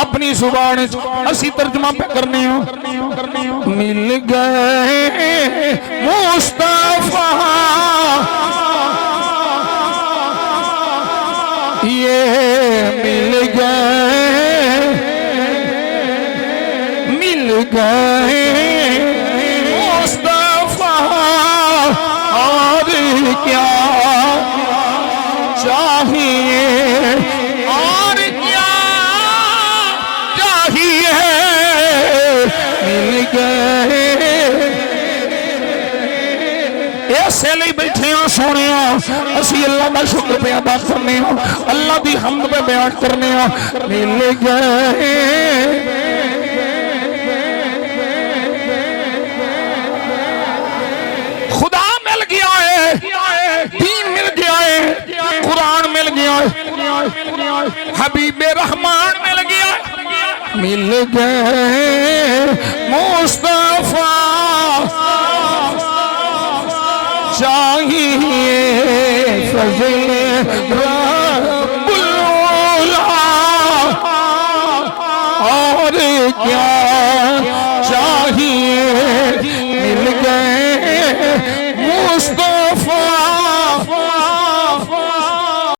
अपनी जुबान असी तर्जुमा पे करने हो। मिल गए मुस्तफा ये मिल गए मुस्तफा और क्या चाहिए और क्या चाहिए मिल गए। ऐसे लिए बैठे हो सोने असी अल्लाह का शुक्र पे अदा करने हो, अल्लाह की हमद पे बयान करने हो। मिल गए खुदा मिल गया है, दीन मिल गया है, कुरान मिल गया है, हबीबे रहमान मिल गया, मिल गए मुस्तफा चाहिए फज़ल